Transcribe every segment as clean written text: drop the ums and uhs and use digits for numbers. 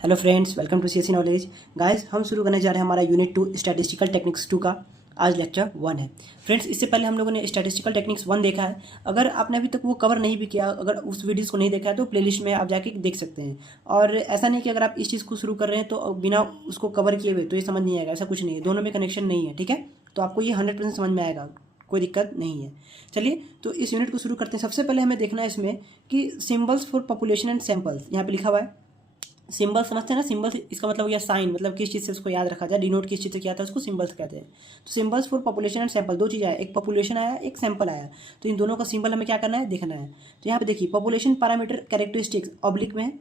Hello friends, welcome to CSC Knowledge. Guys, हम शुरू करने जा रहे हैं हमारा यूनिट 2 स्टैटिस्टिकल टेक्निक्स 2 का। आज लेक्चर 1 है। फ्रेंड्स, इससे पहले हम लोगों ने स्टैटिस्टिकल टेक्निक्स 1 देखा है। अगर आपने अभी तक वो कवर नहीं भी किया, अगर उस वीडियोस को नहीं देखा है तो प्लेलिस्ट में आप जाके देख सकते हैं। और ऐसा नहीं कि अगर आप इस चीज़ को शुरू कर रहे हैं तो बिना उसको कवर किए हुए तो ये समझ नहीं आएगा, ऐसा कुछ नहीं है। दोनों में कनेक्शन नहीं है, ठीक है। तो आपको ये 100% समझ में आएगा, कोई दिक्कत नहीं है। चलिए, तो इस यूनिट को शुरू करते हैं। सबसे पहले हमें देखना है इसमें कि symbols for population and samples. यहाँ पे लिखा हुआ है सिंबल, समझते हैं ना। सिंबल इसका मतलब हो गया साइन, मतलब किस चीज़ से उसको याद रखा जाए, डिनोट किस चीज़ से किया था, उसको सिंबल्स कहते हैं। तो symbols for population and sample, दो चीज़ आया, एक पॉपुलेशन आया, एक सैंपल आया। तो इन दोनों का सिंबल हमें क्या करना है, देखना है। तो यहाँ पे देखिए, पॉपुलेशन पैरामीटर कैरेक्टरिस्टिक्स ऑब्लिक में है,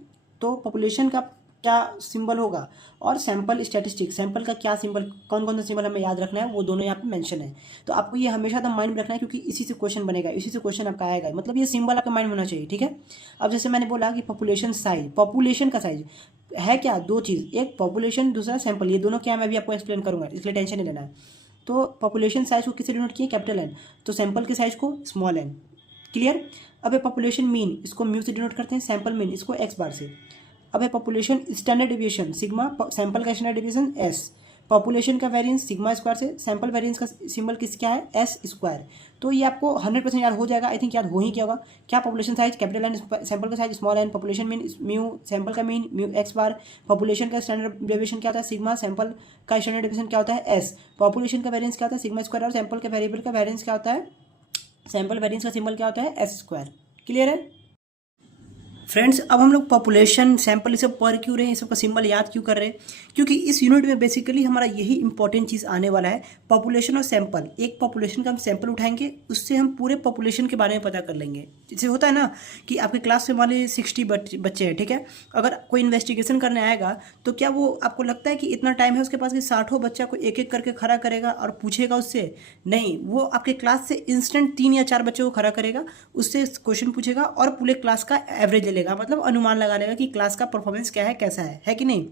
तो पॉपुलेशन का क्या सिंबल होगा, और सैंपल स्टैटिस्टिक्स, सैंपल का क्या सिंबल, कौन कौन सा सिंबल हमें याद रखना है, वो दोनों यहाँ पे मेंशन है। तो आपको ये हमेशा तो माइंड में रखना है, क्योंकि इसी से क्वेश्चन बनेगा, इसी से क्वेश्चन आपका आएगा। मतलब ये सिंबल आपका माइंड में होना चाहिए, ठीक है। अब जैसे मैंने बोला कि पॉपुलेशन साइज, पॉपुलेशन का साइज है क्या, दो चीज़, एक पॉपुलेशन, दूसरा सैंपल। ये दोनों क्या है मैं भी आपको एक्सप्लेन करूंगा, इसलिए टेंशन नहीं लेना है। तो पॉपुलेशन साइज को किससे डिनोट किए, कैपिटल एन, तो सैंपल के साइज को स्मॉल एन। क्लियर। अब है पॉपुलेशन मीन, इसको म्यू से डिनोट करते हैं, सैंपल मीन इसको एक्स बार से। अब है population standard deviation, sigma, sample का स्टैंडर्ड डेविएशन एस। पॉपुलेशन का वेरिएंस सिग्मा स्क्वायर से, सैंपल वेरिएंस का सिंबल किस क्या है, एस स्क्वायर। तो ये आपको 100% याद हो जाएगा, आई थिंक याद हो ही क्या होगा। क्या population size capital N, sample का size small N, population mean mu, sample का mean mu x bar, population का स्टैंडर्ड डेविएशन क्या होता है सिग्मा, सैंपल का स्टैंडर्ड डेविएशन क्या होता है एस, पॉपुलेशन का वेरिएंस क्या होता है सिग्मा स्क्वायर, और सैंपल के वेरिएबल का वेरिएंस क्या होता है, सैंपल वेरिएंस का सिंबल क्या होता है एस स्क्वायर। क्लियर है फ्रेंड्स। अब हम लोग पॉपुलेशन, सैंपल, ये सब पढ़ क्यों रहे हैं, ये सब का सिंबल याद क्यों कर रहे हैं, क्योंकि इस यूनिट में बेसिकली हमारा यही इंपॉर्टेंट चीज़ आने वाला है, पॉपुलेशन और सैंपल। एक पॉपुलेशन का हम सैंपल उठाएंगे, उससे हम पूरे पॉपुलेशन के बारे में पता कर लेंगे। जैसे होता है ना कि आपके क्लास में मान लीजिए 60 बच्चे हैं, ठीक है। अगर कोई इन्वेस्टिगेशन करने आएगा तो क्या वो आपको लगता है कि इतना टाइम है उसके पास कि 60 बच्चा को एक एक करके खड़ा करेगा और पूछेगा उससे? नहीं, वो आपके क्लास से इंस्टेंट 3 या 4 बच्चों को खड़ा करेगा, उससे क्वेश्चन पूछेगा और पूरे क्लास का एवरेज ले लेगा, मतलब अनुमान लगा लेगा कि क्लास का परफॉर्मेंस क्या है, कैसा है कि नहीं।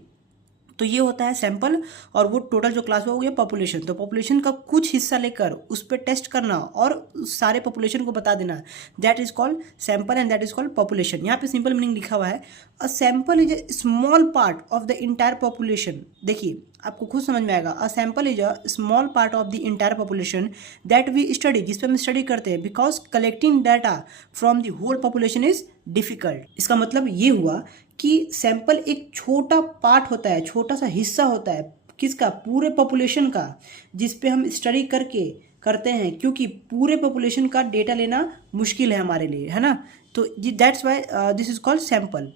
तो ये होता है सैंपल, और वो टोटल जो क्लास हुआ वो ये पॉपुलेशन। तो पॉपुलेशन का कुछ हिस्सा लेकर उस पर टेस्ट करना और सारे पॉपुलेशन को बता देना, that is called sample and that is called population. यहाँ पे सिंपल मीनिंग लिखा हुआ है, a sample is a small part of the entire population. देखिए, आपको खुद समझ में आएगा, a sample is a small part of the entire population that we study, जिस पे हम स्टडी करते हैं, because collecting data from the whole population is difficult. इसका मतलब ये हुआ कि सैंपल एक छोटा पार्ट होता है, छोटा सा हिस्सा होता है, किसका, पूरे पॉपुलेशन का, जिस पे हम स्टडी करते हैं, क्योंकि पूरे पॉपुलेशन का डेटा लेना मुश्किल है हमारे लिए, है ना। तो that's why this is called sample.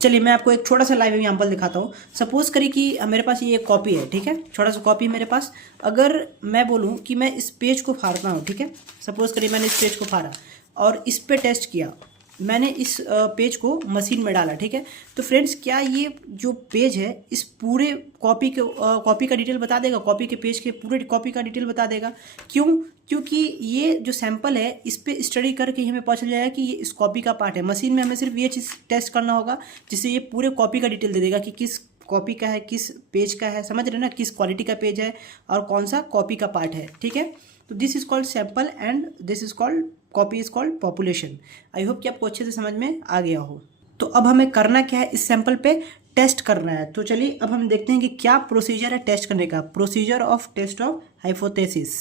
चलिए, मैं आपको एक छोटा सा लाइव एग्जाम्पल दिखाता हूँ। सपोज करिए कि मेरे पास ये एक कॉपी है, ठीक है, छोटा सा कॉपी मेरे पास। अगर मैं बोलूँ कि मैं इस पेज को फाड़ता हूँ, ठीक है, सपोज करिए मैंने इस पेज को फाड़ा और इस पे टेस्ट किया, मैंने इस पेज को मशीन में डाला, ठीक है। तो फ्रेंड्स, क्या ये जो पेज है इस पूरे कॉपी का डिटेल बता देगा, कॉपी के पेज के पूरे कॉपी का डिटेल बता देगा? क्यों? क्योंकि ये जो सैंपल है इस पे स्टडी करके हमें पता चल जाएगा कि ये इस कॉपी का पार्ट है। मशीन में हमें सिर्फ ये चीज़ टेस्ट करना होगा, जिससे ये पूरे कॉपी का डिटेल दे देगा कि किस कॉपी का है, किस पेज का है, समझ रहे ना, किस क्वालिटी का पेज है और कौन सा कॉपी का पार्ट है, ठीक है। तो this is called sample and this is called copy is called population. I hope कि आपको अच्छे से समझ में आ गया हो। तो अब हमें करना क्या है, इस सैंपल पे टेस्ट करना है। तो चलिए अब हम देखते हैं कि क्या प्रोसीजर है टेस्ट करने का, procedure of test of hypothesis.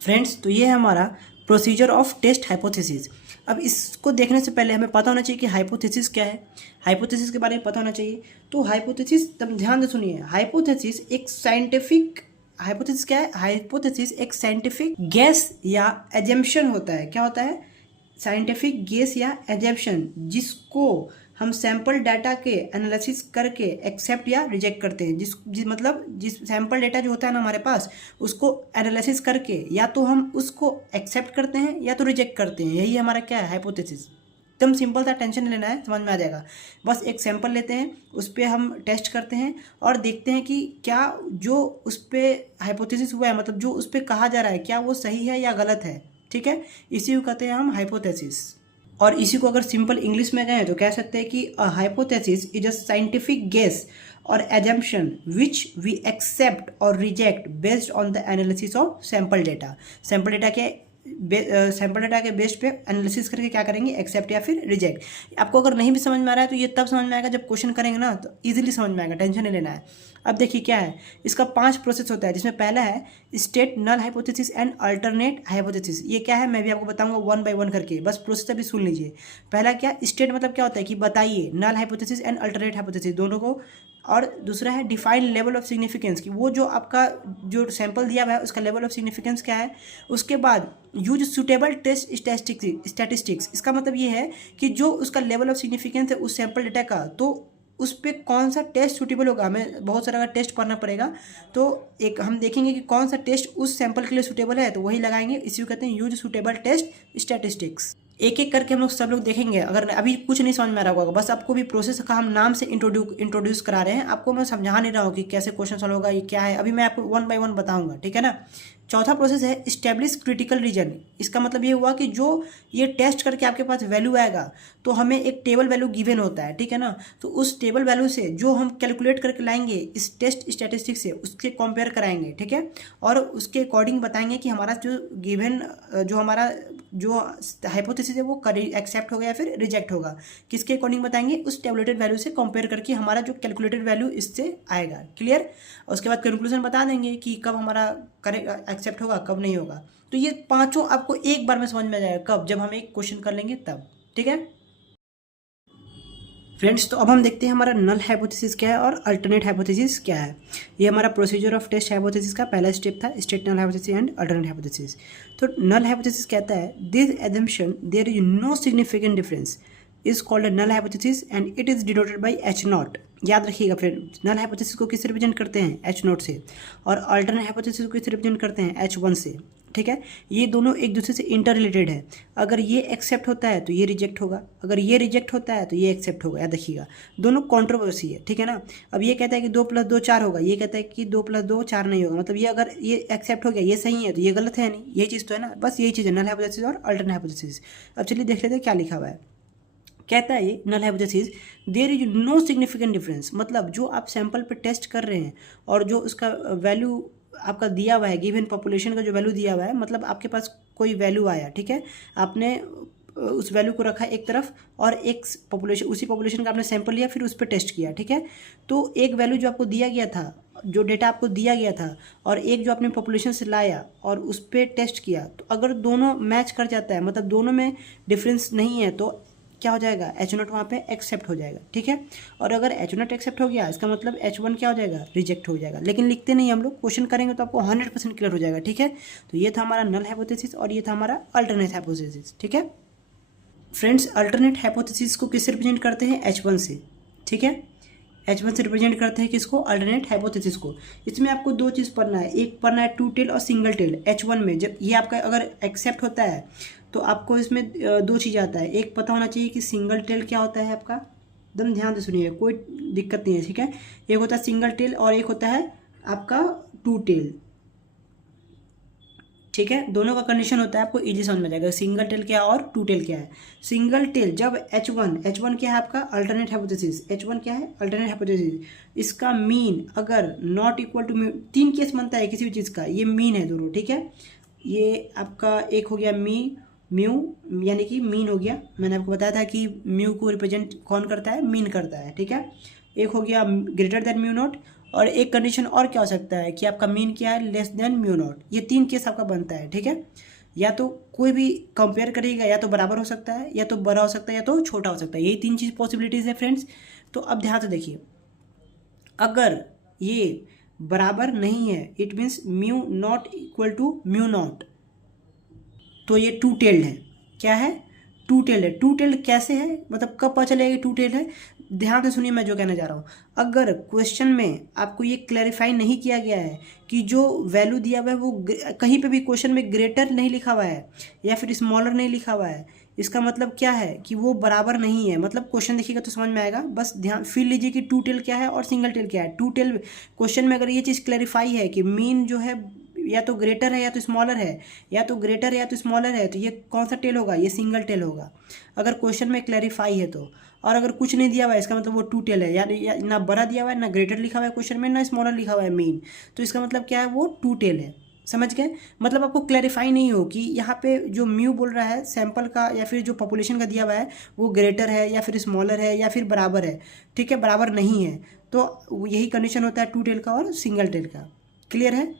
Friends, तो ये है हमारा प्रोसीजर ऑफ टेस्ट हाइपोथेसिस। अब इसको देखने से पहले हमें पता होना चाहिए कि हाइपोथेसिस क्या है, हाइपोथेसिस के बारे में पता होना चाहिए। तो हाइपोथेसिस, तब ध्यान से सुनिए, हाइपोथेसिस एक साइंटिफिक, हाइपोथेसिस क्या है, हाइपोथेसिस एक साइंटिफिक गेस या एजम्पशन होता है। क्या होता है? साइंटिफिक गेस या एजम्पशन, जिसको हम सैंपल डाटा के एनालिसिस करके एक्सेप्ट या रिजेक्ट करते हैं। मतलब जिस सैंपल डाटा जो होता है ना हमारे पास, उसको एनालिसिस करके या तो हम उसको एक्सेप्ट करते हैं या तो रिजेक्ट करते हैं। यही हमारा क्या है, हाइपोथेसिस। एकदम सिंपल सा, टेंशन नहीं लेना है, समझ में आ जाएगा। बस एक सैंपल लेते हैं, उस पर हम टेस्ट करते हैं और देखते हैं कि क्या जो उस पर हाइपोथेसिस हुआ है, मतलब जो उस पर कहा जा रहा है, क्या वो सही है या गलत है, ठीक है। इसी को कहते हैं हम हाइपोथेसिस। और इसी को अगर सिंपल इंग्लिश में गए तो कह सकते हैं कि a hypothesis is a scientific guess और एजम्पशन विच वी एक्सेप्ट और reject based on the analysis of sample data. Sample data के सैम्पल डाटा के बेस पे एनालिसिस करके क्या करेंगे, एक्सेप्ट या फिर रिजेक्ट। आपको अगर नहीं भी समझ में आ रहा है तो ये तब समझ में आएगा जब क्वेश्चन करेंगे ना, तो ईजिली समझ में आएगा, टेंशन नहीं लेना है। अब देखिए क्या है, इसका 5 प्रोसेस होता है, जिसमें पहला है state null hypothesis and alternate hypothesis. ये क्या है मैं भी आपको बताऊंगा 1 बाय 1 करके, बस प्रोसेस अभी सुन लीजिए। पहला क्या, स्टेट मतलब क्या होता है कि बताइए null hypothesis and alternate hypothesis दोनों को। और दूसरा है डिफाइन लेवल ऑफ सिग्निफिकेंस, कि वो जो आपका जो सैंपल दिया हुआ है उसका लेवल ऑफ सिग्निफिकेंस क्या है। उसके बाद यूज सुटेबल टेस्ट स्टैटिस्टिक्स, इसका मतलब ये है कि जो उसका लेवल ऑफ सिग्निफिकेंस है उस सैंपल डेटा का, तो उस पर कौन सा टेस्ट सूटेबल होगा। हमें बहुत सारा टेस्ट पढ़ना पड़ेगा, तो एक हम देखेंगे कि कौन सा टेस्ट उस सैंपल के लिए सूटेबल है, तो वही लगाएंगे। इसी को कहते हैं यूज सूटेबल टेस्ट स्टैटिस्टिक्स। एक एक करके हम लोग सब लोग देखेंगे। अगर अभी कुछ नहीं समझ में आ रहा होगा, बस आपको भी प्रोसेस का हम नाम से इंट्रोड्यूस करा रहे हैं, आपको मैं समझा नहीं रहा हूँ कि कैसे क्वेश्चन सॉल्व होगा, ये क्या है, अभी मैं आपको 1 बाय 1 बताऊंगा, ठीक है ना। चौथा प्रोसेस है इस्टेब्लिश क्रिटिकल रीजन। इसका मतलब ये हुआ कि जो ये टेस्ट करके आपके पास वैल्यू आएगा, तो हमें एक टेबल वैल्यू गिवन होता है, ठीक है ना। तो उस टेबल वैल्यू से जो हम कैलकुलेट करके लाएंगे इस टेस्ट स्टैटिस्टिक्स से, उसके कंपेयर कराएंगे, ठीक है। और उसके अकॉर्डिंग बताएंगे कि हमारा जो गिवन जो हमारा जो हाइपोथेसिस है वो एक्सेप्ट होगा या फिर रिजेक्ट होगा। किसके अकॉर्डिंग बताएंगे, उस टेबलेटेड वैल्यू से कंपेयर करके हमारा जो कैलकुलेटेड वैल्यू इससे आएगा। क्लियर। उसके बाद कंक्लूजन बता देंगे कि कब हमारा करेक्ट एक्सेप्ट होगा, कब नहीं होगा। तो ये पांचों आपको एक बार में समझ में आ जाएगा, कब, जब हम एक क्वेश्चन कर लेंगे तब, ठीक है फ्रेंड्स। तो अब हम देखते हैं हमारा नल हाइपोथेसिस क्या है और अल्टरनेट हाइपोथेसिस क्या है। ये हमारा प्रोसीजर ऑफ टेस्ट हाइपोथेसिस का पहला स्टेप था, state null hypothesis and alternate hypothesis. तो नल हाइपोथेसिस कहता है this assumption there is no significant difference is called null hypothesis and it is denoted by H naught. याद रखिएगा फिर, null hypothesis को किससे रिप्रेजेंट करते हैं, एच नॉट से, और अल्टरनेट हाइपोथेसिस को किससे रिप्रेजेंट करते हैं, एच वन से, ठीक है। ये दोनों एक दूसरे से इंटर रिलेटेड है। अगर ये एक्सेप्ट होता है तो ये रिजेक्ट होगा, अगर ये रिजेक्ट होता है तो ये एक्सेप्ट होगा। याद रखिएगा, दोनों कॉन्ट्रोवर्सी है, ठीक है ना। अब ये कहता है कि 2 + 2 4 होगा, ये कहता है कि 2 + 2 4 नहीं होगा। मतलब ये अगर ये एक्सेप्ट हो गया, ये सही है, तो ये गलत है नहीं, यही चीज़ तो है ना। बस यही चीज़ है नल हाइपोथेसिस और अल्टरनेट हाइपोथेसिस। अब चलिए देख लेते हैं क्या लिखा हुआ है। कहता है ये null hypothesis there is no significant difference, मतलब जो आप सैंपल पे टेस्ट कर रहे हैं और जो उसका वैल्यू आपका दिया हुआ है, गिवन पॉपुलेशन का जो वैल्यू दिया हुआ है, मतलब आपके पास कोई वैल्यू आया, ठीक है, आपने उस वैल्यू को रखा एक तरफ और एक पॉपुलेशन, उसी पॉपुलेशन का आपने सैंपल लिया, फिर उस पर टेस्ट किया, ठीक है। तो एक वैल्यू जो आपको दिया गया था, जो डेटा आपको दिया गया था, और एक जो आपने पॉपुलेशन से लाया और उस पर टेस्ट किया, तो अगर दोनों मैच कर जाता है, मतलब दोनों में डिफरेंस नहीं है, तो क्या हो जाएगा, एच नॉट वहाँ पे एक्सेप्ट हो जाएगा, ठीक है। और अगर एच नॉट एक्सेप्ट हो गया, इसका मतलब एच वन क्या हो जाएगा, रिजेक्ट हो जाएगा। लेकिन लिखते नहीं हम लोग, क्वेश्चन करेंगे तो आपको 100% क्लियर हो जाएगा, ठीक है। तो ये था हमारा नल हाइपोथेसिस और ये था हमारा अल्टरनेट हाइपोथेसिस, ठीक है फ्रेंड्स। अल्टरनेट हाइपोथेसिस को किससे रिप्रेजेंट करते हैं, एच वन से, ठीक है। एच वन से रिप्रेजेंट करते हैं किसको, अल्टरनेट हाइपोथेसिस को। इसमें आपको दो चीज़ पढ़ना है, एक पढ़ना है टू टेल और सिंगल टेल। एच वन में जब ये आपका अगर एक्सेप्ट होता है तो आपको इसमें दो चीज़ आता है। एक पता होना चाहिए कि सिंगल टेल क्या होता है आपका, एकदम ध्यान से सुनिए, कोई दिक्कत नहीं है, ठीक है। एक होता है सिंगल टेल और एक होता है आपका टू टेल, ठीक है। दोनों का कंडीशन होता है, आपको इजी समझ में जाएगा सिंगल टेल क्या और टू टेल क्या है। सिंगल टेल जब एच वन क्या है आपका, अल्टरनेट हाइपोथेसिस। एच वन क्या है, अल्टरनेट हाइपोथेसिस। इसका मीन अगर नॉट इक्वल टू, 3 केस बनता है किसी भी चीज़ का, ये मीन है दोनों, ठीक है। ये आपका एक हो गया म्यू, यानी कि मीन हो गया, मैंने आपको बताया था कि म्यू को रिप्रेजेंट कौन करता है, मीन करता है, ठीक है। एक हो गया ग्रेटर देन म्यू नॉट, और एक कंडीशन और क्या हो सकता है कि आपका मीन क्या है, लेस देन म्यू नॉट। ये 3 केस आपका बनता है, ठीक है। या तो कोई भी कंपेयर करेगा, या तो बराबर हो सकता है, या तो बड़ा हो सकता है, या तो छोटा हो सकता है। यही 3 चीज़ पॉसिबिलिटीज़ है फ्रेंड्स। तो अब ध्यान से देखिए, अगर ये बराबर नहीं है, it means mu not equal to mu naught, तो ये टू टेल्ड है। क्या है, टू टेल्ड है। टू टेल्ड कैसे है, मतलब कब पता चलेगा कि टू टेल्ड है, ध्यान से सुनिए मैं जो कहना चाह रहा हूँ। अगर क्वेश्चन में आपको ये क्लैरिफाई नहीं किया गया है कि जो वैल्यू दिया हुआ है वो कहीं पे भी क्वेश्चन में ग्रेटर नहीं लिखा हुआ है या फिर स्मॉलर नहीं लिखा हुआ है, इसका मतलब क्या है कि वो बराबर नहीं है। मतलब क्वेश्चन देखिएगा तो समझ में आएगा, बस ध्यान फिर लीजिए कि टू टेल क्या है और सिंगल टेल क्या है। टू टेल क्वेश्चन में अगर ये चीज़ क्लैरिफाई है कि मीन जो है या तो ग्रेटर है या तो स्मॉलर है, या तो ग्रेटर है या तो स्मॉलर है, तो ये कौन सा टेल होगा, ये सिंगल टेल होगा, अगर क्वेश्चन में क्लैरिफाई है तो। और अगर कुछ नहीं दिया हुआ है, इसका मतलब वो टू टेल है, यानी या ना बड़ा दिया हुआ है, ना ग्रेटर लिखा हुआ है क्वेश्चन में, ना स्मॉलर लिखा हुआ है मीन, तो इसका मतलब क्या है, वो टू टेल है। समझ गए? मतलब आपको क्लैरिफाई नहीं हो कि यहाँ पे जो म्यू बोल रहा है सैंपल का या फिर जो पॉपुलेशन का दिया हुआ है वो ग्रेटर है या फिर स्मॉलर है या फिर बराबर है, ठीक है, बराबर नहीं है। तो यही कंडीशन होता है टू टेल का और सिंगल टेल का। क्लियर है?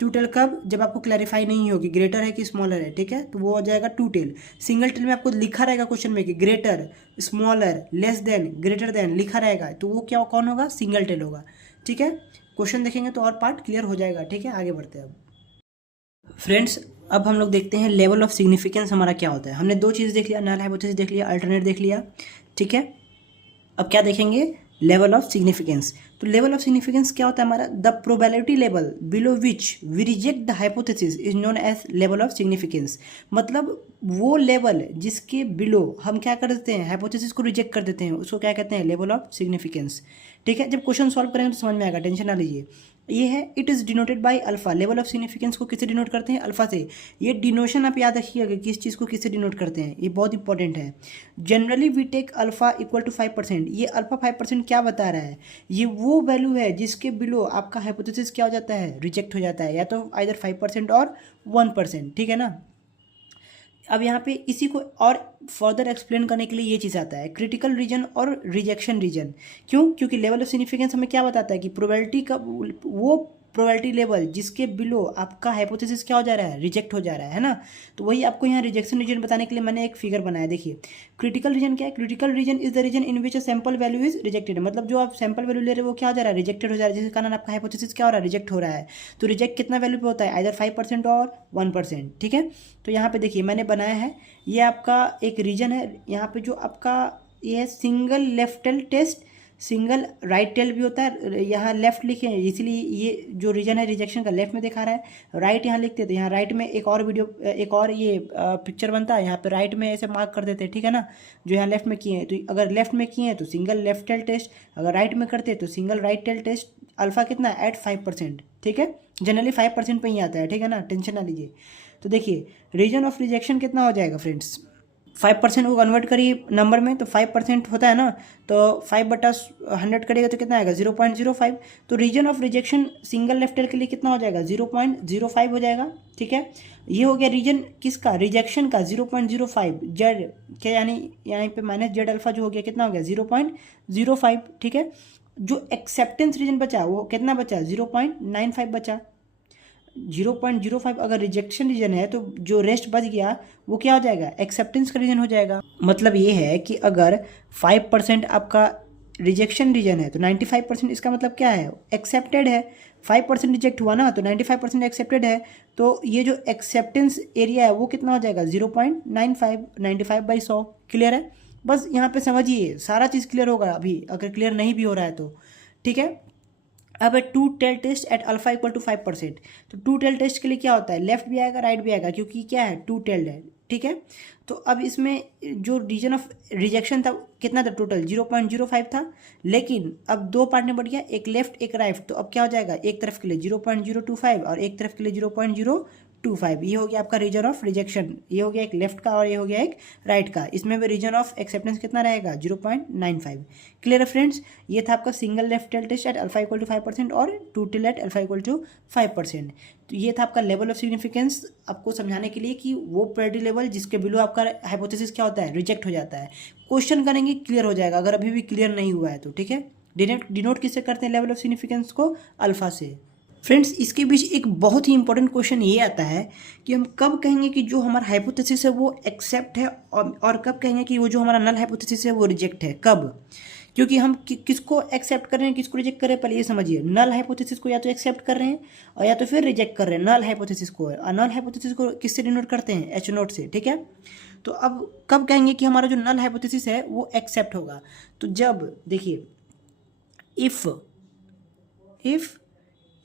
टू टेल कब? जब आपको क्लैरिफाई नहीं होगी ग्रेटर है कि स्मॉलर है, ठीक है, तो वो हो जाएगा टू टेल। सिंगल टेल में आपको लिखा रहेगा क्वेश्चन में कि greater, smaller, less than, greater than लिखा रहेगा, तो वो क्या कौन होगा? सिंगल टेल होगा। ठीक है, क्वेश्चन देखेंगे तो और पार्ट क्लियर हो जाएगा। ठीक है, आगे बढ़ते हैं अब फ्रेंड्स। अब हम लोग देखते हैं लेवल ऑफ सिग्निफिकेंस हमारा क्या होता है। हमने दो चीज़ देख लिया, नल हाइपोथेसिस देख लिया, अल्टरनेट देख लिया। ठीक है, अब क्या देखेंगे? Level of significance. तो लेवल ऑफ सिग्निफिकेंस क्या होता है हमारा? The probability level below which we reject the hypothesis is known as level of significance. मतलब वो लेवल जिसके बिलो हम क्या कर देते हैं? हाइपोथेसिस को रिजेक्ट कर देते हैं, उसको क्या कहते हैं? Level of significance. ठीक है, जब क्वेश्चन सॉल्व करेंगे तो समझ में आएगा, टेंशन ना लीजिए। ये है it is denoted by alpha. Level of significance को किससे डिनोट करते हैं? अल्फा से। ये डिनोशन आप याद रखिएगा कि किस चीज़ को किससे डिनोट करते हैं, ये बहुत इंपॉर्टेंट है। Generally we take alpha equal to 5%। ये अल्फा 5% क्या बता रहा है? ये वो वैल्यू है जिसके बिलो आपका हाइपोथेसिस क्या हो जाता है? रिजेक्ट हो जाता है, या तो आइदर 5% और 1%। ठीक है ना? अब यहाँ पे इसी को और फर्दर एक्सप्लेन करने के लिए ये चीज़ आता है, क्रिटिकल रीजन और रिजेक्शन रीजन। क्यों? क्योंकि लेवल ऑफ सिग्निफिकेंस हमें क्या बताता है कि प्रोबेबिलिटी का वो प्रोबेबिलिटी लेवल जिसके बिलो आपका हाइपोथेसिस क्या हो जा रहा है? रिजेक्ट हो जा रहा है ना। तो वही आपको यहाँ रिजेक्शन रीजन बताने के लिए मैंने एक फिगर बनाया। देखिए, क्रिटिकल रीजन क्या है? Critical region is the region in which a sample value is rejected. मतलब जो आप सैंपल वैल्यू ले रहे हो वो क्या हो जा रहा है? रिजेक्टेड हो जा रहा है, जिसके कारण आपका हाइपोथेसिस क्या हो रहा है? रिजेक्ट हो रहा है। तो रिजेक्ट कितना वैल्यू पे होता है? आइदर 5% और 1%। ठीक है, तो यहाँ पे देखिए मैंने बनाया है, ये आपका एक रीजन है। यहाँ पे जो आपका ये है single left tail test, single right tail भी होता है। यहाँ लेफ्ट लिखे हैं इसलिए ये जो रीजन है रिजेक्शन का लेफ्ट में दिखा रहा है। राइट यहाँ लिखते थे, यहाँ राइट में एक और वीडियो, एक और ये पिक्चर बनता है, यहाँ पे राइट में ऐसे मार्क कर देते हैं। ठीक है ना? जो यहाँ लेफ्ट में किए हैं, तो अगर लेफ्ट में किए हैं तो सिंगल लेफ्ट टेल टेस्ट, अगर राइट में करते हैं तो single right tail test. Alpha कितना? एट 5%। ठीक है, जनरली 5% पे ही आता है। ठीक है ना, टेंशन ना लीजिए। तो देखिए रीजन ऑफ रिजेक्शन कितना हो जाएगा फ्रेंड्स? 5% को कन्वर्ट करिए नंबर में, तो 5% होता है ना, तो 5/100 करेगा तो कितना आएगा? 0.05। तो region of rejection single left tail के लिए कितना हो जाएगा? 0.05 हो जाएगा। ठीक है, ये हो गया रीजन किसका? रिजेक्शन का 0.05 जेड क्या, यानी यहाँ पे माइनस जेड अल्फा जो हो गया कितना हो गया? 0.05। ठीक है, जो एक्सेप्टेंस रीजन बचा वो कितना बचा? 0.95 बचा। 0.05 अगर रिजेक्शन रीजन है तो जो रेस्ट बच गया वो क्या हो जाएगा? एक्सेप्टेंस का रीजन हो जाएगा। मतलब ये है कि अगर 5% आपका रिजेक्शन रीजन है तो 95% इसका मतलब क्या है? एक्सेप्टेड है। 5% रिजेक्ट हुआ ना, तो 95% एक्सेप्टेड है। तो ये जो एक्सेप्टेंस एरिया है वो कितना हो जाएगा? 0.95, 95/100। क्लियर है? बस यहाँ पे समझिए, सारा चीज़ क्लियर होगा अभी, अगर क्लियर नहीं भी हो रहा है तो। ठीक है, अब है two tail test at alpha equal to 5%। तो टू टेल टेस्ट के लिए क्या होता है? लेफ्ट भी आएगा राइट भी आएगा, क्योंकि क्या है? टू टेल्ड है। ठीक है, तो अब इसमें जो रीजन ऑफ रिजेक्शन था कितना था? टोटल 0.05 था, लेकिन अब दो पार्ट में बढ़ गया, एक लेफ्ट एक राइट। तो अब क्या हो जाएगा? एक तरफ के लिए 0.025 और एक तरफ के लिए 0.025। ये हो गया आपका रीजन ऑफ रिजेक्शन। ये हो गया एक लेफ्ट का और ये हो गया एक राइट का। इसमें भी रीजन ऑफ एक्सेप्टेंस कितना रहेगा? 0.95। क्लियर है फ्रेंड्स? ये था आपका single left tail test at alpha equal to 5% और two tail at alpha equal to 5%। तो ये था आपका लेवल ऑफ सिग्निफिकेंस, आपको समझाने के लिए कि वो प्रोबेबिलिटी लेवल जिसके बिलो आपका हाइपोथेसिस क्या होता है? रिजेक्ट हो जाता है। क्वेश्चन करेंगे क्लियर हो जाएगा, अगर अभी भी क्लियर नहीं हुआ है तो। ठीक है, डिनोट किससे करते हैं लेवल ऑफ सिग्निफिकेंस को? अल्फा से। फ्रेंड्स, इसके बीच एक बहुत ही इंपॉर्टेंट क्वेश्चन ये आता है कि हम कब कहेंगे कि जो हमारा हाइपोथेसिस है वो एक्सेप्ट है, और कब कहेंगे कि वो जो हमारा नल हाइपोथेसिस है वो रिजेक्ट है? कब? क्योंकि हम किसको एक्सेप्ट कर रहे हैं किसको रिजेक्ट कर रहे हैं, पहले ये समझिए। नल हाइपोथेसिस को या तो एक्सेप्ट कर रहे हैं और या तो फिर रिजेक्ट कर रहे हैं नल हाइपोथेसिस को। और नल हाइपोथेसिस को किससे डिनोट करते हैं? एच नोट से। ठीक है, तो अब कब कहेंगे कि हमारा जो नल हाइपोथेसिस है वो एक्सेप्ट होगा? तो जब देखिए, इफ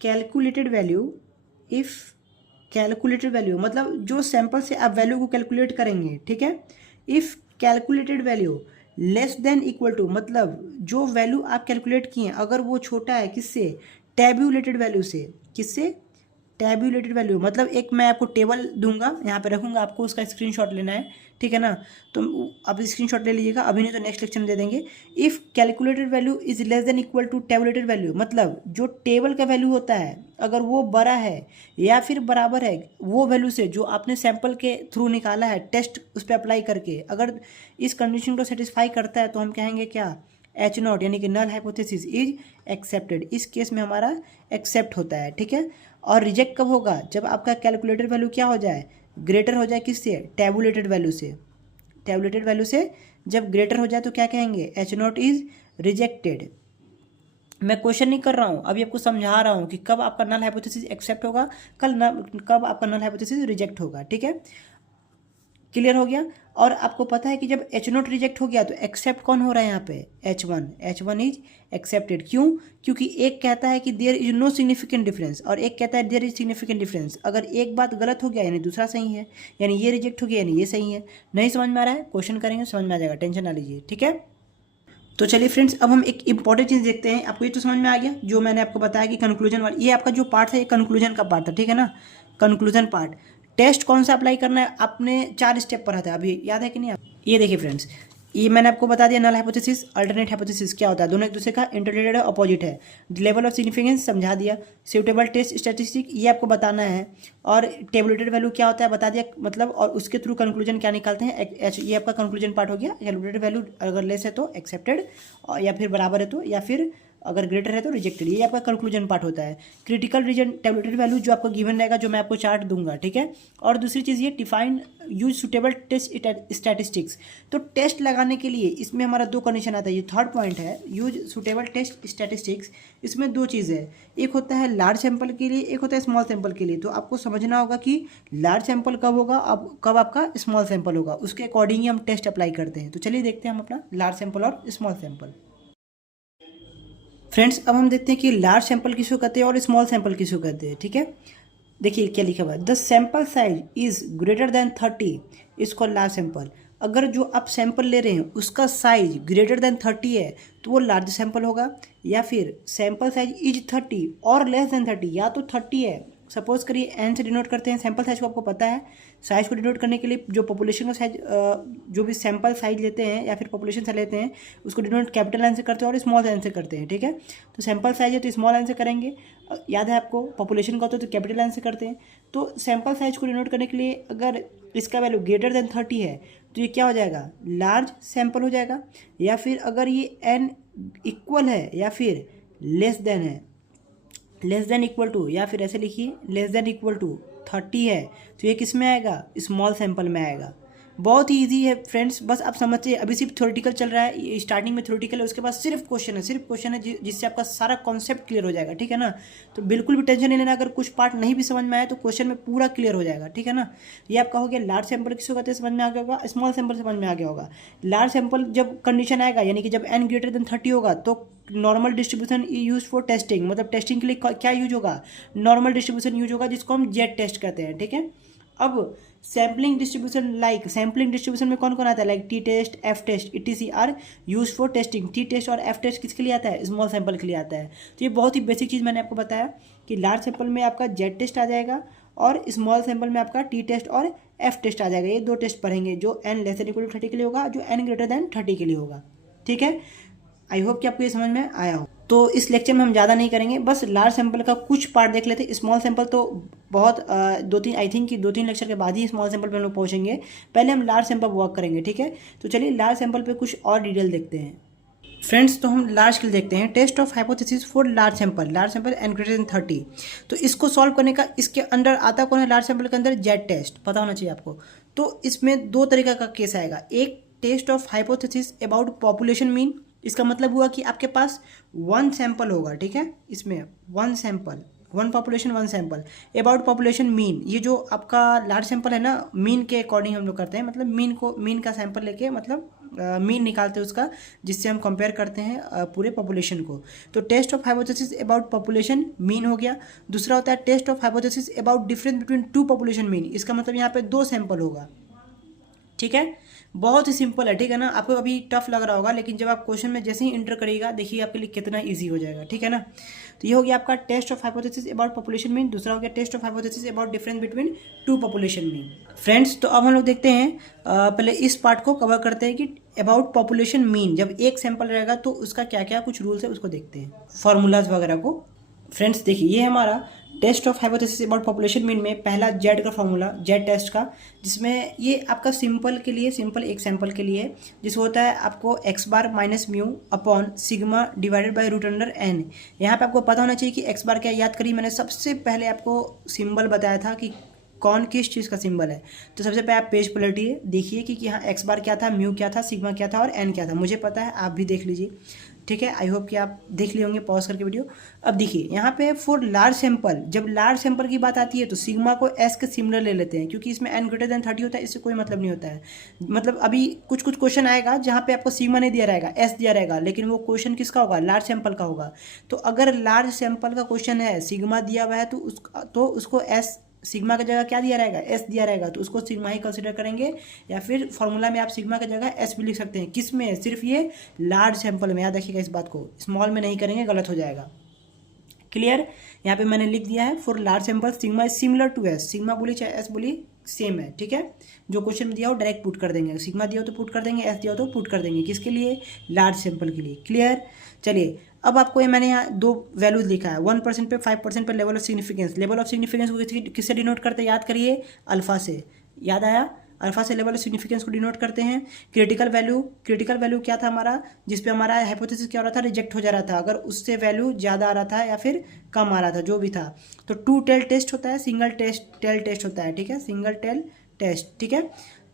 कैलकुलेटेड वैल्यू मतलब जो सैंपल से आप वैल्यू को कैलकुलेट करेंगे। ठीक है, if calculated value less than equal to, मतलब जो वैल्यू आप कैलकुलेट किए अगर वो छोटा है किससे? टैब्यूलेटेड वैल्यू से। किससे? Tabulated value. मतलब एक मैं आपको टेबल दूंगा, यहाँ पे रखूंगा, आपको उसका स्क्रीनशॉट लेना है। ठीक है ना। तो आप स्क्रीनशॉट ले लीजिएगा, अभी नहीं तो नेक्स्ट लेक्चर में दे देंगे। If calculated value is less than equal to tabulated value, मतलब जो टेबल का वैल्यू होता है अगर वो बड़ा है या फिर बराबर है वो वैल्यू से जो आपने सैंपल के थ्रू निकाला है टेस्ट उस पर अप्लाई करके, अगर इस कंडीशन को सेटिस्फाई करता है तो हम कहेंगे क्या, एच नॉट, यानी कि नल हाइपोथेसिस इज एक्सेप्टेड। इस केस में हमारा एक्सेप्ट होता है, ठीक है। और रिजेक्ट कब होगा, जब आपका कैलकुलेटेड वैल्यू क्या हो जाए, ग्रेटर हो जाए किससे, टेबुलेटेड वैल्यू से। टेबुलेटेड वैल्यू से जब ग्रेटर हो जाए तो क्या कहेंगे, एच नॉट इज रिजेक्टेड। मैं क्वेश्चन नहीं कर रहा हूँ, अभी आपको समझा रहा हूँ कि कब आपका नल हाइपोथेसिस एक्सेप्ट होगा, कब आपका नल हाइपोथेसिस रिजेक्ट होगा, ठीक है। क्लियर हो गया। और आपको पता है कि जब एच नॉट रिजेक्ट हो गया तो एक्सेप्ट कौन हो रहा है यहाँ पे, एच वन इज एक्सेप्टेड। क्यों, क्योंकि एक कहता है कि there is no significant difference और एक कहता है देयर इज सिग्निफिकेंट डिफरेंस। अगर एक बात गलत हो गया यानी दूसरा सही है, यानी ये रिजेक्ट हो गया यानी ये सही है। नहीं समझ में आ रहा है, क्वेश्चन करेंगे समझ में आ जाएगा, टेंशन ना लीजिए, ठीक है। तो चलिए फ्रेंड्स, अब हम एक इंपॉर्टेंट चीज़ देखते हैं। आपको ये तो समझ में आ गया जो मैंने आपको बताया कि कंक्लूजन वाला, ये आपका जो पार्ट है ये कंक्लूजन का पार्ट था, ठीक है ना, कंक्लूजन पार्ट। टेस्ट कौन सा अप्लाई करना है, आपने 4 स्टेप पढ़ा था, अभी याद है कि नहीं आप। ये देखिए फ्रेंड्स, ये मैंने आपको बता दिया नल हाइपोथेसिस अल्टरनेट हाइपोथेसिस क्या होता है, दोनों एक दूसरे का इंटररिलेटेड है, अपोजिट है। लेवल ऑफ सिग्निफिकेंस समझा दिया, सूटेबल टेस्ट स्टैटिस्टिक ये आपको बताना है, और टेबुलेटेड वैल्यू क्या होता है बता दिया, मतलब और उसके थ्रू कंक्लूजन क्या निकालते हैं, ये आपका कंक्लूजन पार्ट हो गया। टेबुलेटेड वैल्यू अगर लेस है तो एक्सेप्टेड, या फिर बराबर है तो, या फिर अगर ग्रेटर है तो रिजेक्टेड, ये आपका कंक्लूजन पार्ट होता है। क्रिटिकल रीजन टेबुलेटेड वैल्यू जो आपको गिवन रहेगा, जो मैं आपको चार्ट दूंगा, ठीक है। और दूसरी चीज़ ये define use suitable test statistics. तो टेस्ट लगाने के लिए इसमें हमारा 2 कंडीशन आता है, ये थर्ड पॉइंट है, यूज सुटेबल टेस्ट स्टैटिस्टिक्स। इसमें 2 चीज़ है, एक होता है लार्ज सैंपल के लिए, एक होता है स्मॉल सैंपल के लिए। तो आपको समझना होगा कि लार्ज सैंपल कब होगा, अब कब आपका स्मॉल सैंपल होगा, उसके अकॉर्डिंग ही हम टेस्ट अप्लाई करते हैं। तो चलिए देखते हैं हम अपना लार्ज सैंपल और स्मॉल सैंपल। फ्रेंड्स, अब हम देखते हैं कि लार्ज सैंपल किसको कहते हैं और स्मॉल सैंपल किसको कहते हैं, ठीक है। देखिए क्या लिखा हुआ है, the sample size is greater than 30 is called large sample. अगर जो आप सैंपल ले रहे हैं उसका साइज ग्रेटर देन 30 है तो वो लार्ज सैंपल होगा, या फिर सैंपल साइज इज 30 और लेस देन 30, या तो 30 है, सपोज करिए एन से डिनोट करते हैं सैंपल साइज को, आपको पता है साइज को डिनोट करने के लिए जो पॉपुलेशन का साइज, जो भी सैंपल साइज लेते हैं या फिर पॉपुलेशन साइज लेते हैं उसको डिनोट कैपिटल एन से करते हैं और स्मॉल एन से करते हैं, ठीक है। तो सैंपल साइज है तो स्मॉल एन से करेंगे, याद है आपको पॉपुलेशन का होता है तो कैपिटल एन से करते हैं। तो सैंपल साइज को डिनोट करने के लिए अगर इसका वैल्यू ग्रेटर देन 30 है तो ये क्या हो जाएगा, लार्ज सैंपल हो जाएगा। या फिर अगर ये एन इक्वल है या फिर लेस देन है, लेस देन इक्वल टू, या फिर ऐसे लिखिए लेस देन इक्वल टू 30 है तो ये किस में आएगा, स्मॉल सैंपल में आएगा। बहुत ही ईजी है फ्रेंड्स, बस आप समझिए। अभी सिर्फ थ्योरेटिकल चल रहा है, ये स्टार्टिंग में थ्योरेटिकल है, उसके बाद सिर्फ क्वेश्चन है, सिर्फ क्वेश्चन है जिससे आपका सारा कॉन्सेप्ट क्लियर हो जाएगा, ठीक है ना। तो बिल्कुल भी टेंशन नहीं लेना, अगर कुछ पार्ट नहीं भी समझ में आया तो क्वेश्चन में पूरा क्लियर हो जाएगा, ठीक है ना। ये आपका हो गया लार्ज सैंपल किसको कहते हैं समझ में आ गया होगा, स्मॉल सैंपल समझ में आ गया होगा। लार्ज सैंपल जब कंडीशन आएगा यानी कि जब एन ग्रेटर देन 30 होगा तो normal distribution use for testing, मतलब टेस्टिंग के लिए क्या यूज होगा, नॉर्मल डिस्ट्रीब्यूशन यूज होगा, जिसको हम जेड टेस्ट कहते हैं, ठीक है। अब sampling distribution, like sampling distribution में कौन कौन आता है, like T test, F test, etc are use for testing. T test और एफ टेस्ट किसके लिए आता है, स्मॉल सैंपल के लिए आता है। तो ये बहुत ही बेसिक चीज़ मैंने आपको बताया कि लार्ज सैंपल में आपका जेड टेस्ट आ जाएगा और स्मॉल सैंपल में आपका टी टेस्ट और एफ टेस्ट आ जाएगा। ये 2 टेस्ट पढ़ेंगे, जो N less than equal to 30 के लिए होगा, जो एन ग्रेटर देन 30 के लिए होगा, ठीक है। आई होप कि आपको ये समझ में आया हो। तो इस लेक्चर में हम ज़्यादा नहीं करेंगे, बस लार्ज सैंपल का कुछ पार्ट देख लेते हैं। स्मॉल सैंपल तो बहुत 2-3 आई थिंक कि 2-3 लेक्चर के बाद ही स्मॉल सैंपल पे हम लोग पहुँचेंगे, पहले हम लार्ज सैंपल वर्क करेंगे, ठीक है। तो चलिए लार्ज सैंपल पे कुछ और डिटेल देखते हैं फ्रेंड्स। तो हम लार्ज के लिए देखते हैं, test of hypothesis for large sample N greater than 30। तो इसको सॉल्व करने का, इसके अंडर आता कौन है, लार्ज सैंपल के अंदर जेड टेस्ट पता होना चाहिए आपको। तो इसमें 2 तरीका का केस आएगा, एक test of hypothesis about population mean, इसका मतलब हुआ कि आपके पास 1 सैंपल होगा, ठीक है। इसमें 1 sample, 1 population 1 sample about population mean. ये जो आपका लार्ज सैंपल है ना, मीन के अकॉर्डिंग हम लोग करते हैं, मतलब मीन का सैंपल लेके, मतलब मीन निकालते हैं उसका, जिससे हम कंपेयर करते हैं पूरे पॉपुलेशन को। तो test of hypothesis about population mean हो गया। दूसरा होता है test of hypothesis about difference between 2 population mean, इसका मतलब यहाँ पे 2 सैंपल होगा, ठीक है। बहुत ही सिंपल है, ठीक है ना। आपको अभी टफ लग रहा होगा, लेकिन जब आप क्वेश्चन में जैसे ही इंटर करिएगा देखिए आपके लिए कितना ईजी हो जाएगा, ठीक है ना। तो ये हो गया आपका test of hypothesis about population mean. दूसरा हो गया test of hypothesis about difference between two population mean. Friends, तो अब हम लोग देखते हैं, पहले इस पार्ट को कवर करते हैं कि अबाउट पॉपुलेशन मीन जब एक सैंपल रहेगा तो उसका क्या क्या कुछ रूल्स है उसको देखते हैं, फार्मूलाज वगैरह को। फ्रेंड्स देखिए, ये हमारा test of hypothesis about population mean में पहला जेड का फॉर्मूला, जेड टेस्ट का, जिसमें ये आपका सिंपल के लिए, सिंपल एक सैंपल के लिए, जिसमें होता है आपको X bar minus mu upon sigma divided by root under N. यहाँ पे आपको पता होना चाहिए कि एक्स बार क्या, याद करिए मैंने सबसे पहले आपको सिंबल बताया था कि कौन किस चीज़ का सिंबल है। तो सबसे पहले आप पेज पलटिए, देखिए कि हाँ एक्स बार क्या था, म्यू क्या था, सिग्मा क्या था और एन क्या था। मुझे पता है, आप भी देख लीजिए, ठीक है। आई होप कि आप देख लिए होंगे पॉज करके वीडियो। अब देखिए यहाँ पे फॉर लार्ज सैंपल, जब लार्ज सैंपल की बात आती है तो सिग्मा को एस के सिमिलर ले लेते हैं, क्योंकि इसमें एन ग्रेटर देन 30 होता है, इससे कोई मतलब नहीं होता है। मतलब अभी कुछ कुछ क्वेश्चन आएगा जहाँ पे आपको सिग्मा नहीं दिया रहेगा, एस दिया रहेगा, लेकिन वो क्वेश्चन किसका होगा, लार्ज सैंपल का होगा। तो अगर लार्ज सैंपल का क्वेश्चन है, सिग्मा दिया हुआ है, तो उसको एस, सिग्मा की जगह क्या दिया रहेगा, एस दिया रहेगा, तो उसको सिग्मा ही कंसिडर करेंगे। या फिर फॉर्मूला में आप सिग्मा की जगह एस भी लिख सकते हैं। किस में, सिर्फ ये लार्ज सैंपल में, याद रखिएगा इस बात को, स्मॉल में नहीं करेंगे, गलत हो जाएगा। क्लियर, यहाँ पे मैंने लिख दिया है for large sample sigma is similar to S, sigma बोली चाहे एस बोली सेम है, ठीक है। जो क्वेश्चन में दिया हो डायरेक्ट पुट कर देंगे, सिग्मा दिया हो तो पुट कर देंगे, एस दिया हो तो पुट कर देंगे, किसके लिए, लार्ज सैंपल के लिए। क्लियर, चलिए अब आपको ये मैंने यहाँ दो वैल्यूज लिखा है, 1% पे 5% पे level of significance. Level of significance को किससे डिनोट करते हैं, याद करिए, अल्फा से। याद आया, अल्फा से लेवल ऑफ सिग्निफिकेंस को डिनोट करते हैं। क्रिटिकल वैल्यू, क्रिटिकल वैल्यू क्या था हमारा, जिसपे हमारा हाइपोथेसिस क्या हो रहा था, रिजेक्ट हो जा रहा था, अगर उससे वैल्यू ज़्यादा आ रहा था या फिर कम आ रहा था, जो भी था। तो टू टेल टेस्ट होता है, सिंगल टेल टेस्ट होता है, ठीक है, सिंगल टेल टेस्ट, ठीक है।